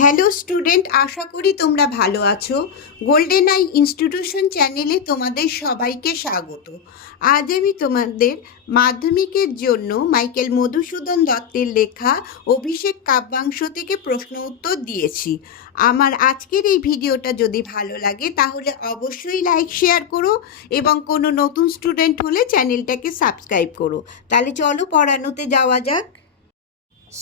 Hello student আশা করি তোমরা ভালো আছো। গোল্ডেন আই ইনস্টিটিউশন চ্যানেলে তোমাদের সবাইকে স্বাগত। আজ আমি তোমাদের মাধ্যমিকের জন্য মাইকেল মধুসূদন দত্তের লেখা অভিষেক কাব্যাংশ থেকে প্রশ্ন উত্তর দিয়েছি। আমার আজকের এই ভিডিওটা যদি ভালো লাগে, তাহলে অবশ্যই লাইক শেয়ার করো এবং কোনো নতুন স্টুডেন্ট হলে চ্যানেলটাকে সাবস্ক্রাইব করো। তাহলে চলো পড়ানোতে যাওয়া যাক।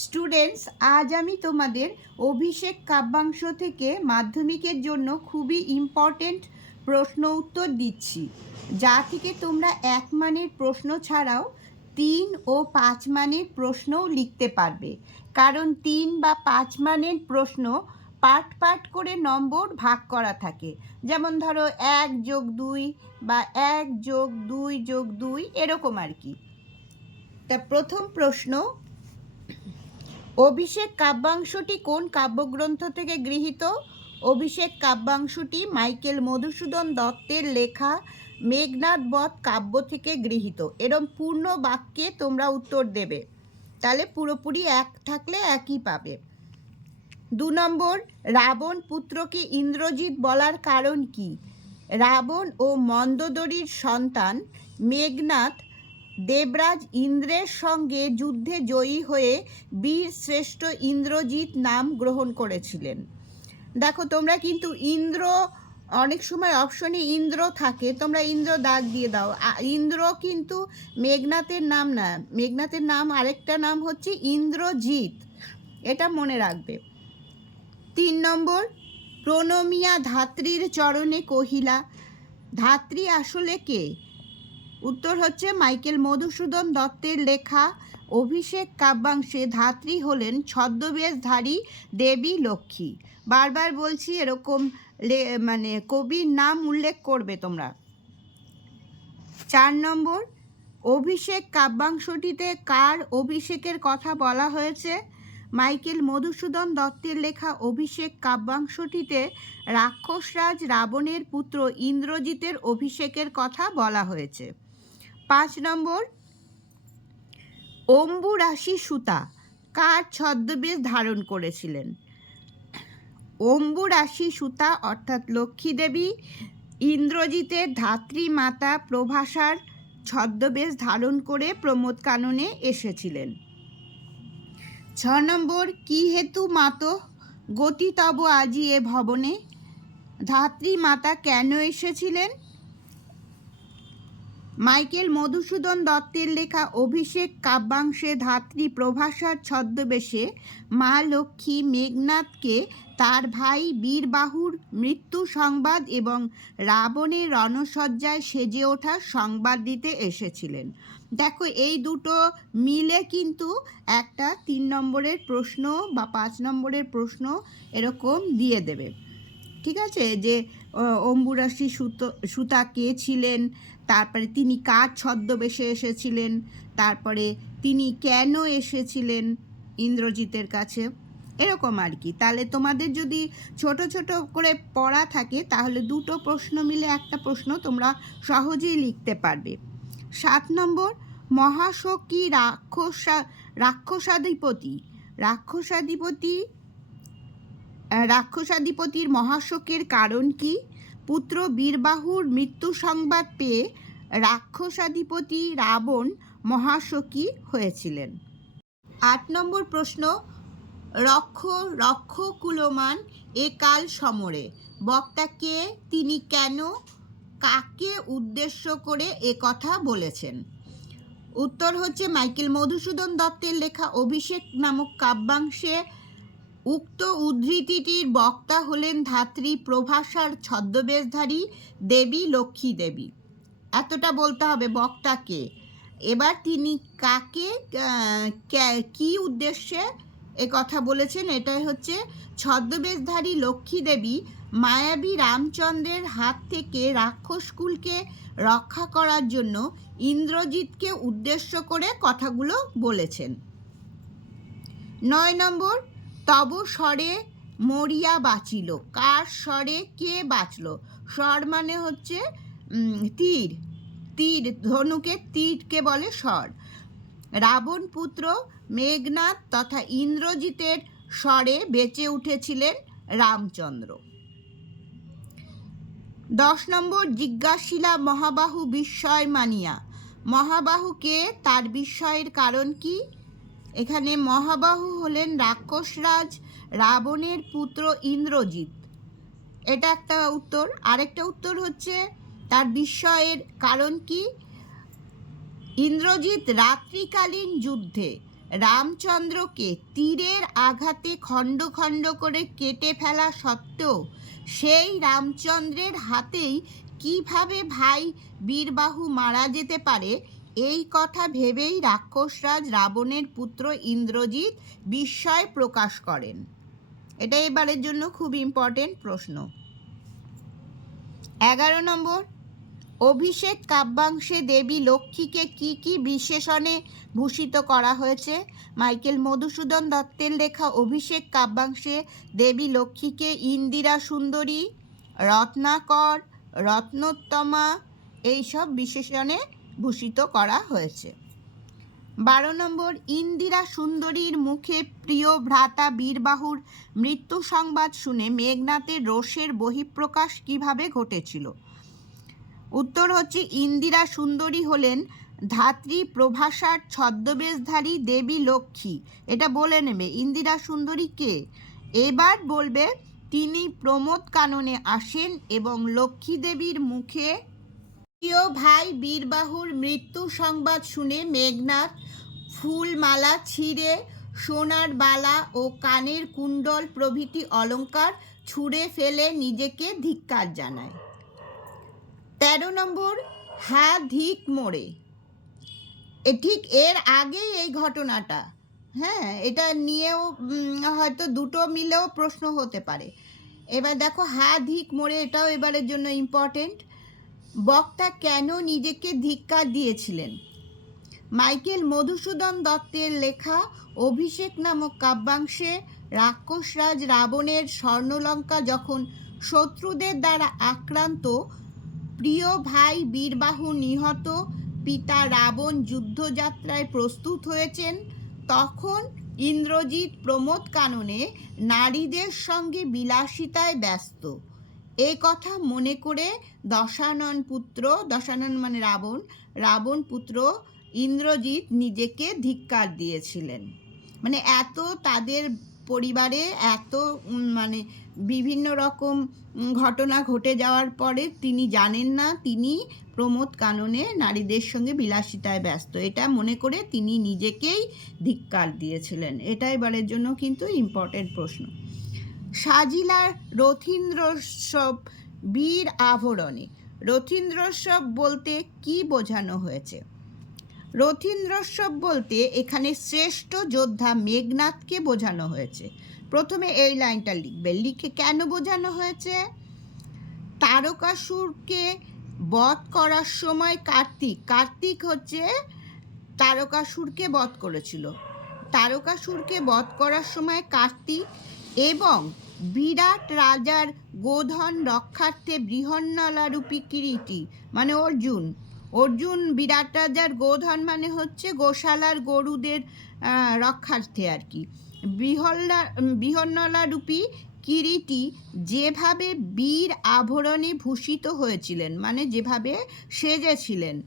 স্টুডেন্টস আজ আমি তোমাদের অভিষেক কাব্যাংশ থেকে মাধ্যমিকের জন্য খুবই ইম্পর্টেন্ট প্রশ্ন উত্তর দিচ্ছি। যা থেকে তোমরা এক মানের প্রশ্ন ছাড়াও তিন ও পাঁচ মানের প্রশ্নও লিখতে পারবে। কারণ তিন বা পাঁচ মানের প্রশ্ন পার্ট পার্ট করে নম্বর ভাগ করা থাকে। যেমন ধরো এক যোগ দুই বা এক যোগ দুই যোগ দুই এরকম আর কি। তা প্রথম প্রশ্ন অভিষেক কাব্যাংশটি কোন কাব্যগ্রন্থ থেকে গৃহীত? অভিষেক কাব্যাংশটি মাইকেল মধুসূদন দত্তের লেখা মেঘনাদ বধ কাব্য থেকে গৃহীত। এরম পূর্ণ বাক্যে তোমরা উত্তর দেবে। তাহলে পুরোপুরি এক থাকলে একই পাবে। দু নম্বর, রাবণ পুত্রকে ইন্দ্রজিৎ বলার কারণ কি? রাবণ ও মন্দোদরীর সন্তান মেঘনাথ দেবরাজ ইন্দ্রের সঙ্গে যুদ্ধে জয়ী হয়ে বীর শ্রেষ্ঠ ইন্দ্রজিৎ নাম গ্রহণ করেছিলেন। দেখো, তোমরা কিন্তু ইন্দ্র, অনেক সময় অপশনে ইন্দ্র থাকে, তোমরা ইন্দ্র দাগ দিয়ে দাও। ইন্দ্র কিন্তু মেঘনাথের নাম না। মেঘনাথের নাম, আরেকটা নাম হচ্ছে ইন্দ্রজিৎ। এটা মনে রাখবে। তিন নম্বর, প্রণমিয়া ধাত্রীর চরণে কহিলা, ধাত্রী আসলে কে? উত্তর হচ্ছে মাইকেল মধুসূদন দত্তের লেখা অভিষেক কাব্যাংশে ধাত্রী হলেন ছদ্মবেশধারী দেবী লক্ষ্মী। বারবার বলছি এরকম মানে কবির নাম উল্লেখ করবে তোমরা। চার নম্বর, অভিষেক কাব্যাংশটিতে কার অভিষেকের কথা বলা হয়েছে? মাইকেল মধুসূদন দত্তের লেখা অভিষেক কাব্যাংশটিতে রাক্ষসরাজ রাবণের পুত্র ইন্দ্রজিতের অভিষেকের কথা বলা হয়েছে। পাঁচ নম্বর অম্বু রাশি সুতা কার ছদ্মবেশ ধারণ করেছিলেন? অম্বু রাশি সুতা অর্থাৎ লক্ষ্মী দেবী, ইন্দ্রজিতের ধাত্রী মাতা প্রভাসার ছদ্মবেশ ধারণ করে প্রমোদ কাননে এসেছিলেন। ছ নম্বর, কি হেতু মাত? গতি তব আজি এ ভবনে। ধাত্রী মাতা কেন এসেছিলেন? মাইকেল মধুসূদন দত্তের লেখা অভিষেক কাব্যাংশে ধাত্রী প্রভাসার ছদ্মবেশে মা লক্ষ্মী মেঘনাথকে তার ভাই বীরবাহুর মৃত্যু সংবাদ এবং রাবণের রণসজ্জায় সেজে ওঠার সংবাদ দিতে এসেছিলেন। দেখো, এই দুটো মিলে কিন্তু একটা তিন নম্বরের প্রশ্ন বা পাঁচ নম্বরের প্রশ্ন এরকম দিয়ে দেবে। ঠিক আছে? যে অম্বুরাশি সুতো, সুতা কে ছিলেন? তারপরে তিনি কার ছদ্মবেশে এসেছিলেন? তারপরে তিনি কেন এসেছিলেন ইন্দ্রজিতের কাছে? এরকম আর কি। তাহলে তোমাদের যদি ছোট ছোট করে পড়া থাকে, তাহলে দুটো প্রশ্ন মিলে একটা প্রশ্ন তোমরা সহজেই লিখতে পারবে। সাত নম্বর মহাশক্তি রাক্ষসা, রাক্ষসাধিপতি? রাক্ষসাধিপতি রাক্ষসাধিপতির মহাশোকের কারণ কি? পুত্র বীরবাহুর মৃত্যু সংবাদ পেয়ে রাক্ষসাধিপতি রাবণ মহাশোকী হয়েছিলেন। আট নম্বর প্রশ্ন, রক্ষ রক্ষ কুলমান এ কাল সমরে? বক্তা কে, তিনি কেন, কাকে উদ্দেশ্য করে এ কথা বলেছেন? উত্তর হচ্ছে মাইকেল মধুসূদন দত্তের লেখা অভিষেক নামক কাব্যাংশে উক্ত উদ্ধৃতিটির বক্তা হলেন ধাত্রী প্রভাসার ছদ্মবেশধারী দেবী লক্ষ্মী দেবী। এতটা বলতে হবে বক্তাকে এবার তিনি কাকে কি উদ্দেশ্যে এ কথা বলেছেন এটাই হচ্ছে ছদ্মবেশধারী লক্ষ্মী দেবী মায়াবী রামচন্দ্রের হাত থেকে রাক্ষসকুলকে রক্ষা করার জন্য ইন্দ্রজিৎকে উদ্দেশ্য করে কথাগুলো বলেছেন। নয় নম্বর তব স্বরে মরিয়া বাঁচিল। কার স্বরে কে বাঁচল? স্বর মানে হচ্ছে তীর। তীর, ধনুকে তীরকে বলে স্বর। রাবণ পুত্র মেঘনাথ তথা ইন্দ্রজিতের স্বরে বেঁচে উঠেছিলেন রামচন্দ্র। দশ নম্বর, জিজ্ঞাসিলা মহাবাহু বিস্ময় মানিয়া। মহাবাহুকে তার বিস্ময়ের কারণ কি? এখানে মহাবাহু হলেন রাক্ষসরাজ, রাবণের পুত্র ইন্দ্রজিৎ। এটা একটা উত্তর। আরেকটা উত্তর হচ্ছে, তার বিস্ময়ের কারণ কি? ইন্দ্রজিৎ রাত্রিকালীন যুদ্ধে রামচন্দ্রকে তীরের আঘাতে খণ্ড খণ্ড করে কেটে ফেলা সত্ত্বেও সেই রামচন্দ্রের হাতেই কীভাবে ভাই বীরবাহু মারা যেতে পারে এই কথা ভেবেই রাক্ষসরাজ রাবণের পুত্র ইন্দ্রজিৎ বিস্ময় প্রকাশ করেন। এটা এবারের জন্য খুব ইম্পর্টেন্ট প্রশ্ন। এগারো নম্বর, অভিষেক কাব্যাংশে দেবী লক্ষ্মীকে কি কি বিশেষণে ভূষিত করা হয়েছে? মাইকেল মধুসূদন দত্তের লেখা অভিষেক কাব্যাংশে দেবী লক্ষ্মীকে ইন্দিরা সুন্দরী, রত্নাকর, রত্নোত্তমা, এইসব বিশেষণে ভূষিত করা হয়েছে। বারো নম্বর, ইন্দিরা সুন্দরীর মুখে প্রিয় ভ্রাতা বীরবাহুর মৃত্যু সংবাদ শুনে মেঘনাথের রোষের বহিঃপ্রকাশ কীভাবে ঘটেছিল? উত্তর হচ্ছে, ইন্দিরা সুন্দরী হলেন ধাত্রী প্রভাষার ছদ্মবেশধারী দেবী লক্ষ্মী। এটা বলে নেবে, ইন্দিরা সুন্দরী কে? এবার বলবে, তিনি প্রমোদ কাননে আসেন এবং লক্ষ্মী দেবীর মুখে প্রিয় ভাই বীরবাহুর মৃত্যু সংবাদ শুনে মেঘনাথ ফুলমালা, ছিঁড়ে, সোনার বালা ও কানের কুণ্ডল প্রভৃতি অলংকার ছুঁড়ে ফেলে নিজেকে ধিক্কার জানায়। তেরো নম্বর, হা ধিক মোড়ে। এ ঠিক এর আগেই এই ঘটনাটা। হ্যাঁ এটা নিয়েও হয়তো দুটো মিলেও প্রশ্ন হতে পারে। এবার দেখো, হা ধিক মোড়ে এটাও এবারের জন্য ইম্পর্টেন্ট বক্তা কেন নিজেকে ধিক্কার দিয়েছিলেন? মাইকেল মধুসূদন দত্তের লেখা অভিষেক নামক কাব্যাংশে রাক্ষসরাজ রাবণের স্বর্ণলঙ্কা যখন শত্রুদের দ্বারা আক্রান্ত, প্রিয় ভাই বীরবাহু নিহত, পিতা রাবণ যুদ্ধযাত্রায় প্রস্তুত হয়েছেন, তখন ইন্দ্রজিৎ প্রমোদ কাননে নারীদের সঙ্গে বিলাসিতায় ব্যস্ত। এ কথা মনে করে দশানন পুত্র, দশানন মানে রাবণ রাবণ পুত্র ইন্দ্রজিৎ নিজেকে ধিক্কার দিয়েছিলেন। মানে এত তাদের পরিবারে এত মানে বিভিন্ন রকম ঘটনা ঘটে যাওয়ার পরে তিনি জানেন না, তিনি প্রমোদ কাননে নারীদের সঙ্গে বিলাসিতায় ব্যস্ত। এটা মনে করে তিনি নিজেকেই ধিক্কার দিয়েছিলেন। এটা এবারের জন্য কিন্তু ইম্পর্টেন্ট প্রশ্ন। সাজিলার রথীন্দ্রোৎসব বীর আভরণে। রথীন্দ্রোৎসব বলতে কি বোঝানো হয়েছে? রথীন্দ্রোৎসব বলতে এখানে শ্রেষ্ঠ যোদ্ধা মেঘনাথকে বোঝানো হয়েছে। প্রথমে এই লাইনটা লিখবে। লিখে কেন বোঝানো হয়েছে? তারকাসুরকে বধ করার সময় কার্তিক। কার্তিক হচ্ছে তারকাসুরকে বধ করেছিল। তারকাসুরকে বধ করার সময় কার্তিক এবং বিরাট রাজার গোধন রক্ষার্থে বৃহন্নলারূপী কিরীটি মানে অর্জুন। অর্জুন বিরাট রাজার গোধন মানে হচ্ছে গোশালার গরুদের রক্ষার্থে আর কি। বৃহল্লা, বৃহন্নলারূপী কিরীটি যেভাবে বীর আভরণে ভূষিত হয়েছিলেন মানে যেভাবে সেজেছিলেন,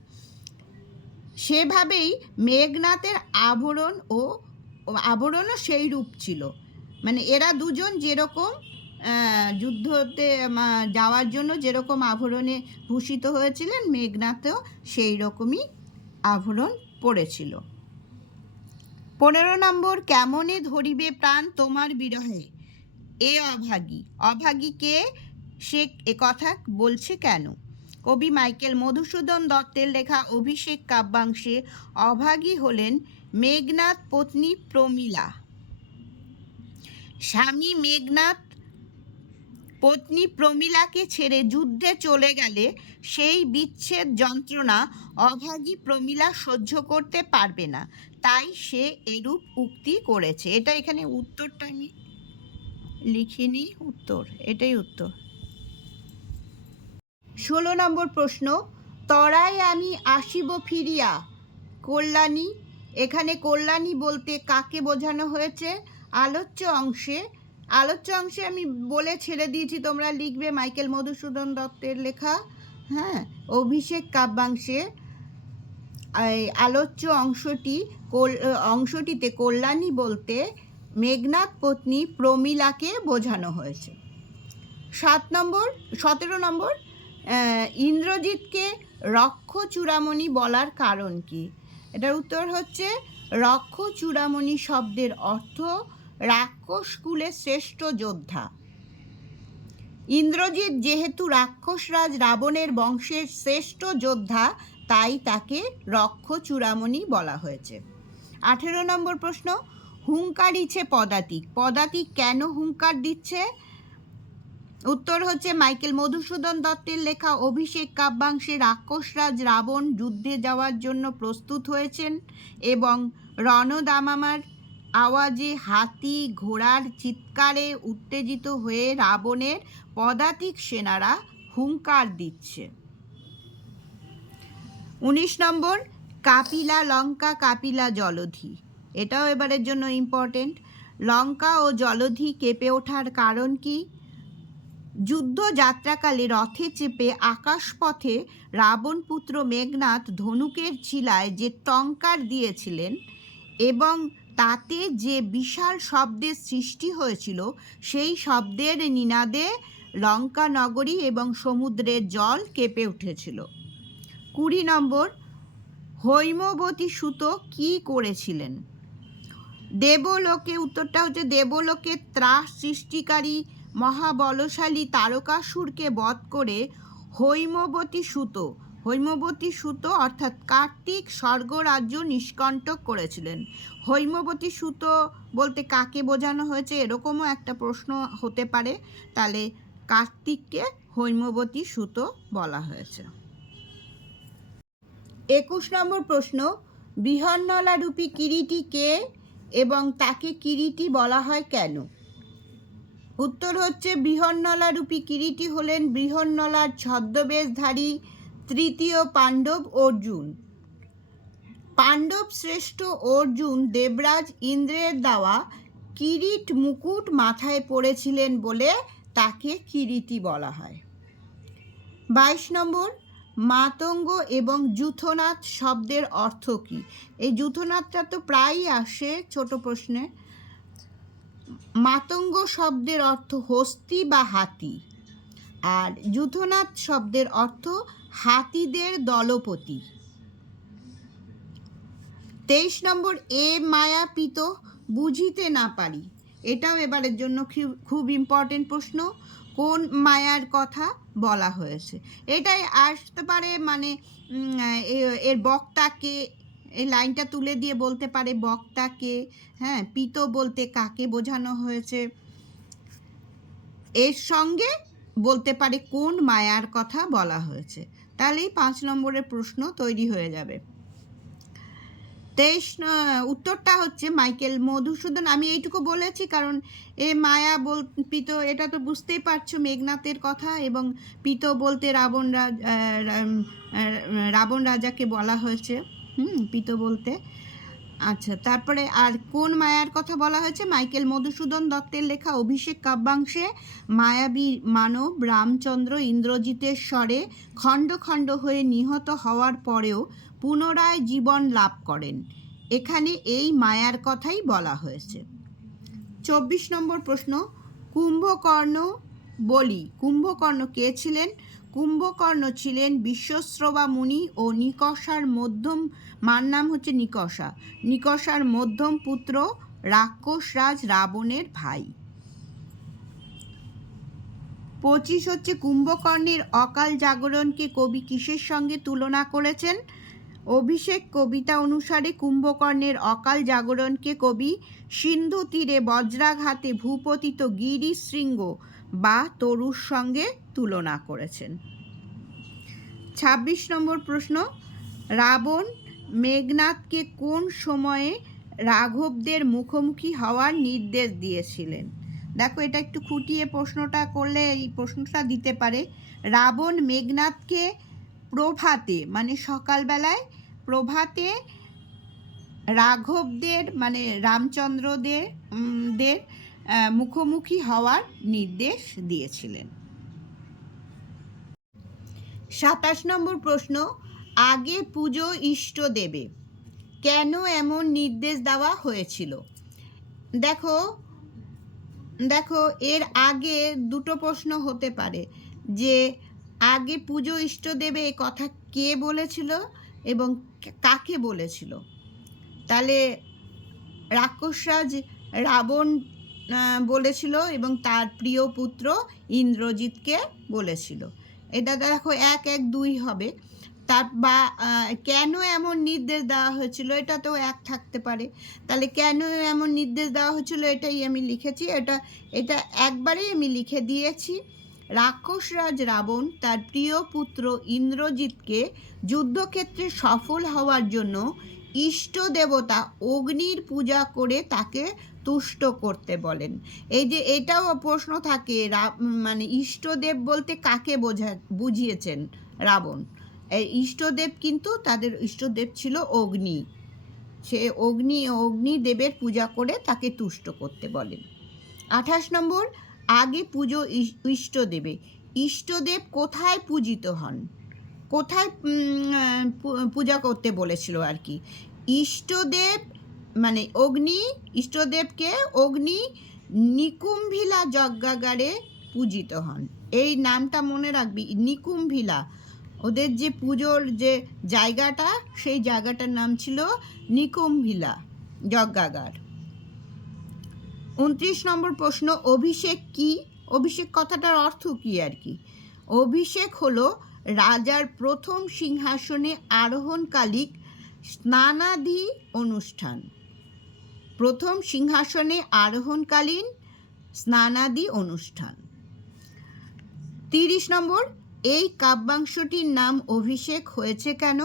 সেভাবেই মেঘনাথের আভরণ ও আবরণও সেই রূপ ছিল। মানে এরা দুজন যেরকম যুদ্ধতে যাওয়ার জন্য যেরকম আভরণে ভূষিত হয়েছিলেন, মেঘনাথও সেই রকমই আভরণ পড়েছিল। পনেরো নম্বর, কেমনে ধরিবে প্রাণ তোমার বিরহে? এ অভাগী অভাগীকে সে কথা বলছে কেন? কবি মাইকেল মধুসূদন দত্তের লেখা অভিষেক কাব্যাংশে অভাগী হলেন মেঘনাথ পত্নী প্রমীলা। স্বামী মেঘনাথ, পত্নী প্রমীলাকে ছেড়ে যুদ্ধে চলে গেলে সেই বিচ্ছেদ যন্ত্রণা অভাগী প্রমীলা সহ্য করতে পারবে না। তাই সে এরূপ উক্তি করেছে। এটা এখানে উত্তরটা আমি লিখিনি উত্তর, এটাই উত্তর। ষোলো নম্বর প্রশ্ন তরাই আমি আসিব ফিরিয়া? কল্যাণী, এখানে কল্যাণী বলতে কাকে বোঝানো হয়েছে? আলোচ্য অংশে আলোচ্য অংশে আমি বলে ছেড়ে দিয়েছি, তোমরা লিখবে মাইকেল মধুসূদন দত্তের লেখা হ্যাঁ? অভিষেক কাব্যাংশে। আলোচ্য অংশটি অংশটিতে কল্যাণী বলতে মেঘনাথ পত্নী প্রমীলাকে বোঝানো হয়েছে। সাত নম্বর, সতেরো নম্বর ইন্দ্রজিৎকে রক্ষ চূড়ামণি বলার কারণ কি? এটার উত্তর হচ্ছে রক্ষ চূড়ামণি শব্দের অর্থ রাক্ষস কুলে শ্রেষ্ঠ যোদ্ধা। ইন্দ্রজিৎ যেহেতু রাক্ষসরাজ রাবণের বংশের শ্রেষ্ঠ যোদ্ধা, তাই তাকে রক্ষ চূড়ামণি বলা হয়েছে। আঠেরো নম্বর প্রশ্ন হুঙ্কারিছে পদাতিক। পদাতিক কেন হুঙ্কার দিচ্ছে? উত্তর হচ্ছে, মাইকেল মধুসূদন দত্তের লেখা অভিষেক কাব্যাংশে রাক্ষসরাজ রাবণ যুদ্ধে যাওয়ার জন্য প্রস্তুত হয়েছেন এবং রণদামামার আওয়াজে হাতি ঘোড়ার চিৎকারে উত্তেজিত হয়ে রাবণের পদাতিক সেনারা হুঙ্কার দিচ্ছে। উনিশ নম্বর, কাপিলা লঙ্কা, কাপিলা জলধি। এটাও এবারের জন্য ইম্পর্টেন্ট লঙ্কা ও জলধি কেঁপে ওঠার কারণ কি? যুদ্ধ যাত্রাকালে রথে চেপে আকাশপথে রাবণপুত্র মেঘনাথ ধনুকের ছিলায় যে টঙ্কার দিয়েছিলেন এবং তাতে যে বিশাল শব্দের সৃষ্টি হয়েছিল, সেই শব্দের নিনাদে লঙ্কা নগরী এবং সমুদ্রের জল কেঁপে উঠেছিল। কুড়ি নম্বর, হৈমবতী সুত কি করেছিলেন? দেবলোকে, উত্তরটা হচ্ছে দেবলোকে ত্রাস সৃষ্টিকারী মহাবলশালী তারকাসুরকে বধ করে হৈমবতী সুত হৈমবতী সুত, অর্থাৎ কার্তিক স্বর্গরাজ্য নিষ্কণ্টক করেছিলেন। হৈমবতী সুত বলতে কাকে বোঝানো হয়েছে এরকমও একটা প্রশ্ন হতে পারে। তাহলে কার্তিককে হৈমবতী সুত বলা হয়েছে। একুশ নম্বর প্রশ্ন বৃহন্নলা রূপী কিরিটি কে এবং তাকে কিরিটি বলা হয় কেন? উত্তর হচ্ছে বৃহন্নলা রূপী কিরিটি হলেন বৃহন্নলার ছদ্মবেশধারী তৃতীয় পাণ্ডব অর্জুন। পাণ্ডব শ্রেষ্ঠ অর্জুন দেবরাজ ইন্দ্রের দেওয়া কিরিট মুকুট মাথায় পড়েছিলেন বলে তাকে কিরিটি বলা হয়। বাইশ নম্বর, মাতঙ্গ এবং যূথনাথ শব্দের অর্থ কী? এই যূথনাথটা তো প্রায়ই আসে, ছোট প্রশ্নে। মাতঙ্গ শব্দের অর্থ হস্তি বা হাতি। আর যূথনাথ শব্দের অর্থ হাতিদের দলপতি। তেইশ নম্বর, এ মায়াপিত বুঝিতে না পারি। এটাও এবারের জন্য খুব ইম্পর্টেন্ট প্রশ্ন। কোন মায়ার কথা বলা হয়েছে? এটাই আসতে পারে মানে এর বক্তাকে, এই লাইনটা তুলে দিয়ে বলতে পারে বক্তাকে হ্যাঁ পিত বলতে কাকে বোঝানো হয়েছে? এর সঙ্গে বলতে পারে কোন মায়ার কথা বলা হয়েছে। তাহলেই পাঁচ নম্বরের প্রশ্ন তৈরি হয়ে যাবে। তেইশ উত্তরটা হচ্ছে মাইকেল মধুসূদন। আমি এইটুকু বলেছি কারণ এ মায়া বল, পিত, এটা তো বুঝতেই পারছ মেঘনাথের কথা এবং পিত বলতে রাবণ রাবণ রাজাকে বলা হয়েছে। হুম, পিত বলতে। আচ্ছা তারপরে আর কোন মায়ার কথা বলা হয়েছে? মাইকেল মধুসূদন দত্তের লেখা অভিষেক কাব্যাংশে মায়াবী মানব রামচন্দ্র ইন্দ্রজিতের স্বরে খণ্ড খণ্ড হয়ে নিহত হওয়ার পরেও পুনরায় জীবন লাভ করেন। এখানে এই মায়ার কথাই বলা হয়েছে। চব্বিশ নম্বর প্রশ্ন, কুম্ভকর্ণ বলি, কুম্ভকর্ণ কে ছিলেন? কুম্ভকর্ণ ছিলেন বিশ্বশ্রবা মুনি ও নিকষার মধ্যম, মার নাম হচ্ছে নিকষা। নিকষার মধ্যম পুত্র রাক্ষসরাজ রাবণের ভাই। পঁচিশ হচ্ছে কুম্ভকর্ণের অকাল জাগরণকে কবি কিসের সঙ্গে তুলনা করেছেন? অভিষেক কবিতা অনুসারে কুম্ভকর্ণের অকাল জাগরণকে কবি সিন্ধু তীরে বজ্রাঘাতে ভূপতিত গিরিশৃঙ্গ বা তরুর সঙ্গে তুলনা করেছেন। ছাব্বিশ নম্বর প্রশ্ন, রাবণ মেঘনাথকে কোন সময়ে রাঘবদের মুখোমুখি হওয়ার নির্দেশ দিয়েছিলেন? দেখো, এটা একটু খুঁটিয়ে প্রশ্নটা করলে এই প্রশ্নটা দিতে পারে। রাবণ মেঘনাথকে প্রভাতে মানে সকালবেলায় প্রভাতে রাঘবদের মানে রামচন্দ্রদের দের মুখোমুখি হওয়ার নির্দেশ দিয়েছিলেন। সাতাশ নম্বর প্রশ্ন, আগে পুজো ইষ্ট দেবে। কেন এমন নির্দেশ দেওয়া হয়েছিল? দেখো দেখো, এর আগে দুটো প্রশ্ন হতে পারে, যে আগে পুজো ইষ্ট দেবে এ কথা কে বলেছিল এবং কাকে বলেছিল? তাহলে রাক্ষসরাজ রাবণ বলেছিল এবং তার প্রিয় পুত্র ইন্দ্রজিৎকে বলেছিল। এটা দেখো এক এক দুই হবে। তার বা কেন এমন নির্দেশ দেওয়া হয়েছিল এটা তো এক থাকতে পারে। তাহলে কেন এমন নির্দেশ দেওয়া হয়েছিল, এটাই আমি লিখেছি। এটা এটা একবারেই আমি লিখে দিয়েছি। রাক্ষসরাজ রাবণ তার প্রিয় পুত্র ইন্দ্রজিৎকে যুদ্ধক্ষেত্রে সফল হওয়ার জন্য ইষ্ট দেবতা অগ্নির পূজা করে তাকে তুষ্ট করতে বলেন। এই যে এটাও প্রশ্ন থাকে মানে ইষ্টদেব বলতে কাকে বোঝা, বুঝিয়েছেন রাবণ? এই ইষ্টদেব কিন্তু তাদের, ইষ্টদেব ছিল অগ্নি। সে অগ্নি, অগ্নিদেবের পূজা করে তাকে তুষ্ট করতে বলেন। আঠাশ নম্বর, আগে পুজো ইষ্টদেবে। ইষ্টদেব কোথায় পূজিত হন? কোথায় পূজা করতে বলেছিল আর কি? ইষ্টদেব মানে অগ্নি, ইষ্টদেবকে অগ্নি, নিকুম্ভিলা যজ্ঞাগারে পূজিত হন। এই নামটা মনে রাখবি, নিকুম্ভিলা। ওদের যে পুজোর যে জায়গাটা, সেই জায়গাটার নাম ছিল নিকুম্ভিলা যজ্ঞাগার। উনত্রিশ নম্বর প্রশ্ন, অভিষেক কি? অভিষেক কথাটার অর্থ কি আর কি? অভিষেক হলো রাজার প্রথম সিংহাসনে আরোহণকালিক স্নানাদি অনুষ্ঠান। প্রথম সিংহাসনে আরোহণকালীন স্নানাদি অনুষ্ঠান। তিরিশ নম্বর, এই কাব্যাংশটির নাম অভিষেক হয়েছে কেন?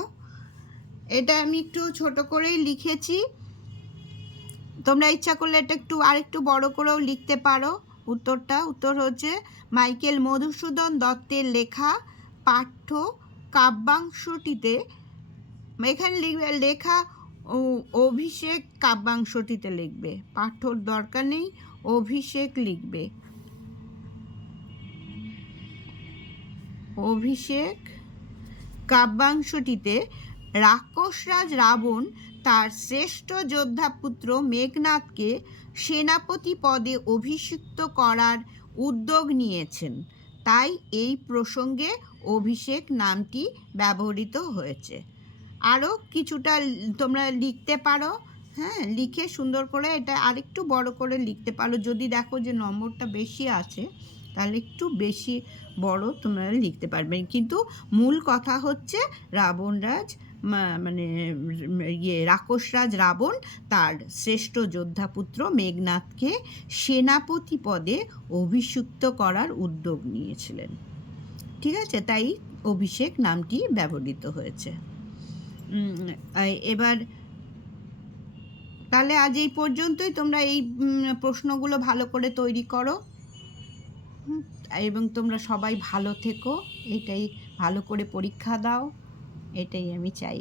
এটা আমি একটু ছোট করেই লিখেছি। তোমরা ইচ্ছা করলে এটা একটু আরেকটু বড় করেও লিখতে পারো। উত্তরটা, উত্তর হচ্ছে মাইকেল মধুসূদন দত্তের লেখা পাঠ্য কাব্যাংশটিতে, এখানে লেখা অভিষেক কাব্যাংশটিতে লিখবে। পাঠ্যর দরকার নেই, অভিষেক লিখবে। অভিষেক কাব্যাংশটিতে রাক্ষসরাজ রাবণ তার শ্রেষ্ঠ যোদ্ধাপুত্র মেঘনাথকে সেনাপতি পদে অভিষিক্ত করার উদ্যোগ নিয়েছেন। তাই এই প্রসঙ্গে অভিষেক নামটি ব্যবহৃত হয়েছে। আরও কিছুটা তোমরা লিখতে পারো। হ্যাঁ লিখে সুন্দর করে এটা আরেকটু বড় করে লিখতে পারো। যদি দেখো যে নম্বরটা বেশি আছে, তাহলে একটু বেশি বড় তোমরা লিখতে পারবে। কিন্তু মূল কথা হচ্ছে রাবণরাজ মানে ইয়ে রাক্ষসরাজ রাবণ, তার শ্রেষ্ঠ যোদ্ধাপুত্র মেঘনাথকে সেনাপতি পদে অভিষিক্ত করার উদ্যোগ নিয়েছিলেন। ঠিক আছে? তাই অভিষেক নামটি ব্যবহৃত হয়েছে। এবার তাহলে আজ এই পর্যন্তই। তোমরা এই প্রশ্নগুলো ভালো করে তৈরি করো। এবং তোমরা সবাই ভালো থেকো। এটাই ভালো করে পরীক্ষা দাও। এটাই আমি চাই।